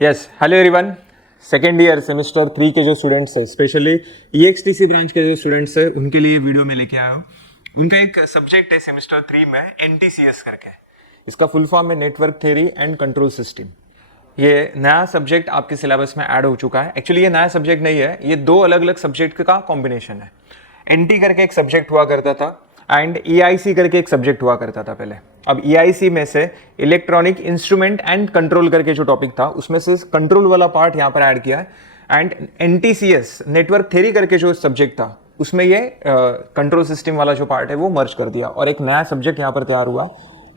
Yes hello everyone. Second year semester 3 के जो students हैं, स्पेशली EXTC ब्रांच के जो स्टूडेंट्स हैं, उनके लिए वीडियो में लेके आया हूँ। उनका एक सब्जेक्ट है सेमेस्टर 3 में NTCS करके। इसका फुल फॉर्म है network theory and control system. ये नया सब्जेक्ट आपके सिलेबस में ऐड हो चुका है। एक्चुअली ये नया सब्जेक्ट नहीं है, ये दो अलग अलग सब्जेक्ट का कॉम्बिनेशन है। NT करके एक सब्जेक्ट हुआ करता था एंड EIC करके एक सब्जेक्ट हुआ करता था पहले। अब EIC में से इलेक्ट्रॉनिक इंस्ट्रूमेंट एंड कंट्रोल करके जो टॉपिक था, उसमें से कंट्रोल वाला पार्ट यहाँ पर ऐड किया है। एंड NTCS नेटवर्क थ्योरी करके जो सब्जेक्ट था, उसमें ये कंट्रोल सिस्टम वाला जो पार्ट है वो मर्ज कर दिया और एक नया सब्जेक्ट यहाँ पर तैयार हुआ,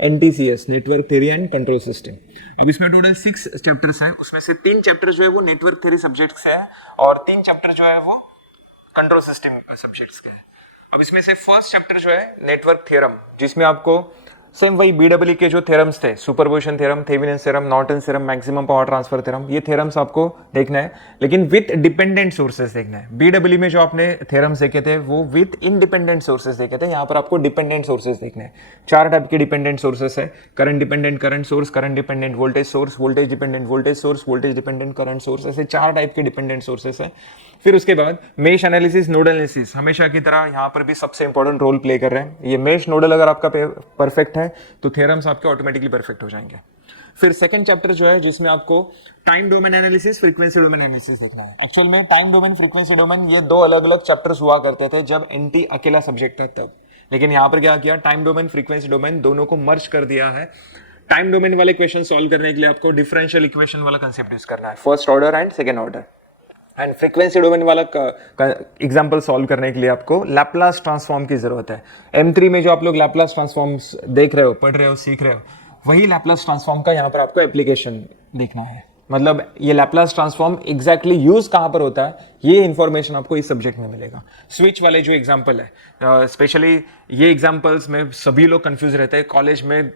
NTCS network theory and control system. अब इसमें टोटल 6 चैप्टर्स हैं, उसमें से 3 चैप्टर जो है वो नेटवर्क थ्योरी सब्जेक्ट से है और 3 चैप्टर जो है वो कंट्रोल सिस्टम सब्जेक्ट्स के हैं। अब इसमें से फर्स्ट चैप्टर जो है नेटवर्क थ्योरम, जिसमें आपको सेम वही BEE के जो थ्योरम्स थे, superposition theorem, Thevenin theorem, Norton theorem, maximum power transfer theorem, ये थ्योरम्स आपको देखना है, लेकिन विथ डिपेंडेंट सोर्सेज देखना है। BEE में जो आपने थ्योरम्स देखे थे वो विथ इंडिपेंडेंट सोर्सेज देखे थे, यहाँ पर आपको डिपेंडेंट सोर्सेज देखने हैं। 4 टाइप के डिपेंडेंट सोर्सेज है, current dependent current source, current dependent voltage source, voltage dependent voltage source, voltage dependent current source, ऐसे 4 टाइप के डिपेंडेंट सोर्सेज है। फिर उसके बाद मेश एनालिसिस, नोडल एनालिसिस, हमेशा की तरह यहाँ पर भी सबसे इंपॉर्टेंट रोल प्ले कर रहे हैं। ये मेश नोडल अगर आपका परफेक्ट है तो थ्योरम्स आपके ऑटोमेटिकली परफेक्ट हो जाएंगे। फिर सेकंड चैप्टर जो है, जिसमें आपको time domain analysis, frequency domain analysis देखना है। एक्चुअल में टाइम डोमेन, फ्रीक्वेंसी डोमेन, ये 2 अलग अलग चैप्टर्स हुआ करते थे जब NT अकेला सब्जेक्ट था तब, लेकिन यहाँ पर क्या किया, टाइम डोमेन, फ्रीक्वेंसी डोमेन दोनों को मर्ज कर दिया है। टाइम डोमेन वाले क्वेश्चन सॉल्व करने के लिए आपको डिफरेंशियल इक्वेशन वाला कंसेप्ट यूज करना है, first order and second order. And frequency domain वाला एग्जांपल सॉल्व करने के लिए आपको लैप्लास ट्रांसफॉर्म की जरूरत है। M3 में जो आप लोग लैप्लास ट्रांसफॉर्म्स देख रहे हो, पढ़ रहे हो, सीख रहे हो, वही लैप्लास ट्रांसफॉर्म का यहाँ पर आपको एप्लीकेशन देखना है। मतलब ये लैप्लास ट्रांसफॉर्म एग्जैक्टली यूज कहाँ पर होता है, ये इंफॉर्मेशन आपको इस सब्जेक्ट में मिलेगा। स्विच वाले जो एग्जाम्पल है, स्पेशली ये एग्जाम्पल्स में सभी लोग कंफ्यूज रहते हैं, कॉलेज में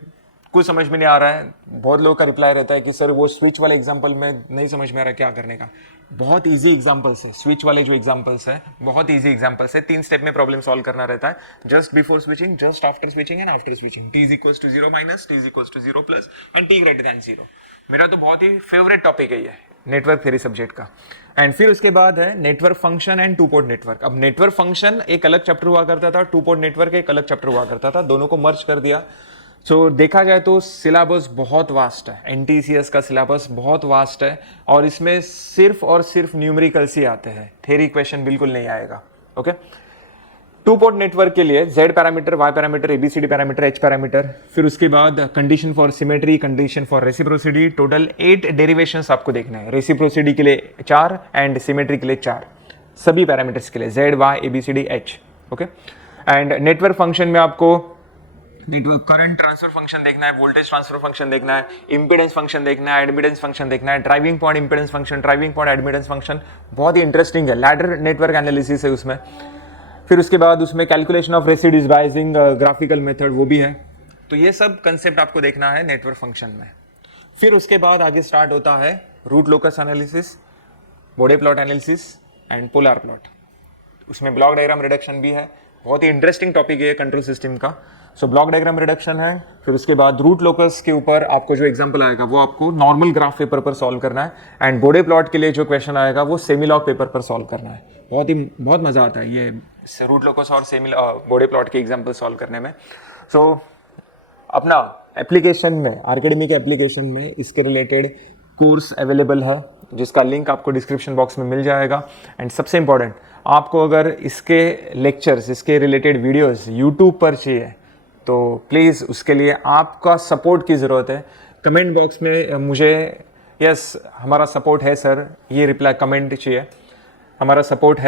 कुछ समझ में नहीं आ रहा है। बहुत लोगों का रिप्लाई रहता है कि सर वो स्विच वाले एग्जांपल में नहीं समझ में आ रहा क्या करने का। बहुत इजी एग्जांपल्स है, स्विच वाले जो एग्जांपल्स है बहुत इजी एग्जांपल्स है। 3 स्टेप में प्रॉब्लम सॉल्व करना रहता है, just before switching, just after switching and after switching. T = 0 minus, T = 0 plus and T > 0। मेरा तो बहुत ही फेवरेट टॉपिक है ये नेटवर्क थ्योरी सब्जेक्ट का। एंड फिर उसके बाद है network function and 2 port network. अब नेटवर्क फंक्शन एक अलग चैप्टर हुआ करता था, 2 पोर्ट नेटवर्क एक अलग चैप्टर हुआ करता था, दोनों को मर्ज कर दिया। देखा जाए तो सिलेबस बहुत वास्ट है, NTCS का सिलेबस बहुत वास्ट है और इसमें सिर्फ और सिर्फ न्यूमेरिकल्स ही आते हैं, थ्योरी क्वेश्चन बिल्कुल नहीं आएगा। ओके, 2 पोर्ट नेटवर्क के लिए Z parameter, Y parameter, ABCD parameter, H parameter, फिर उसके बाद condition for symmetry, condition for reciprocity, total 8 derivations आपको देखना है। रेसिप्रोसिटी के लिए 4 एंड सिमेट्री के लिए 4, सभी पैरामीटर्स के लिए Z, Y, ABCD, H। Okay, and network function में आपको नेटवर्क करंट ट्रांसफर फंक्शन देखना है, वोल्टेज ट्रांसफर फंक्शन देखना है, इंपीडेंस फंक्शन देखना है, एडमिटेंस फंक्शन देखना है, driving point impedance function, driving point admittance function, बहुत ही इंटरेस्टिंग है। लैडर नेटवर्क एनालिसिस है उसमें। फिर उसके बाद उसमें calculation of residues biasing, graphical method, वो भी है। तो ये सब कंसेप्ट आपको देखना है नेटवर्क फंक्शन में। फिर उसके बाद आगे स्टार्ट होता है root locus analysis, Bode plot analysis and polar plot. उसमें ब्लॉक डायग्राम रिडक्शन भी है, बहुत ही इंटरेस्टिंग टॉपिक है कंट्रोल सिस्टम का। ब्लॉक डायग्राम रिडक्शन है। फिर उसके बाद रूट लोकस के ऊपर आपको जो एग्जांपल आएगा वो आपको नॉर्मल ग्राफ पेपर पर सॉल्व करना है एंड बॉडी प्लॉट के लिए जो क्वेश्चन आएगा वो सेमी लॉग पेपर पर सॉल्व करना है। बहुत मजा आता है ये रूट लोकस और सेमी बॉडी प्लॉट के एग्जांपल सॉल्व करने में। अपना एप्लीकेशन में, आर्केडमी के एप्लीकेशन में इसके रिलेटेड कोर्स अवेलेबल है, जिसका लिंक आपको डिस्क्रिप्शन बॉक्स में मिल जाएगा। एंड सबसे इंपॉर्टेंट, आपको अगर इसके लेक्चर्स, इसके रिलेटेड वीडियोस यूट्यूब पर चाहिए तो प्लीज़ उसके लिए आपका सपोर्ट की ज़रूरत है। कमेंट बॉक्स में मुझे यस हमारा सपोर्ट है सर, ये रिप्लाई कमेंट चाहिए, हमारा सपोर्ट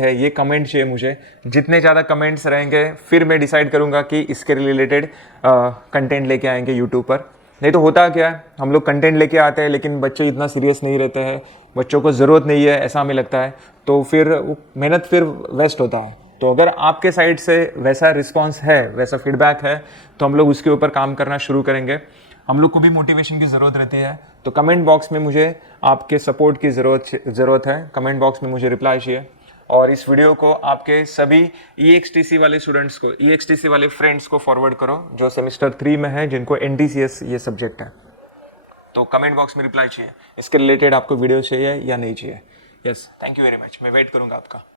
है, ये कमेंट चाहिए मुझे। जितने ज़्यादा कमेंट्स रहेंगे फिर मैं डिसाइड करूँगा कि इसके रिलेटेड कंटेंट लेके आएंगे यूट्यूब पर। नहीं तो होता क्या है, हम लोग कंटेंट लेके आते हैं लेकिन बच्चे इतना सीरियस नहीं रहते हैं, बच्चों को ज़रूरत नहीं है ऐसा हमें लगता है, तो फिर मेहनत फिर वेस्ट होता है। तो अगर आपके साइड से वैसा रिस्पॉन्स है, वैसा फीडबैक है, तो हम लोग उसके ऊपर काम करना शुरू करेंगे। हम लोग को भी मोटिवेशन की ज़रूरत रहती है, तो कमेंट बॉक्स में मुझे आपके सपोर्ट की ज़रूरत है। कमेंट बॉक्स में मुझे रिप्लाई चाहिए और इस वीडियो को आपके सभी EXTC वाले स्टूडेंट्स को, EXTC वाले फ्रेंड्स को फॉरवर्ड करो जो सेमेस्टर 3 में है, जिनको NTCS ये सब्जेक्ट है। तो कमेंट बॉक्स में रिप्लाई चाहिए, इसके रिलेटेड आपको वीडियो चाहिए या नहीं चाहिए। Yes, thank you very much, मैं वेट करूँगा आपका।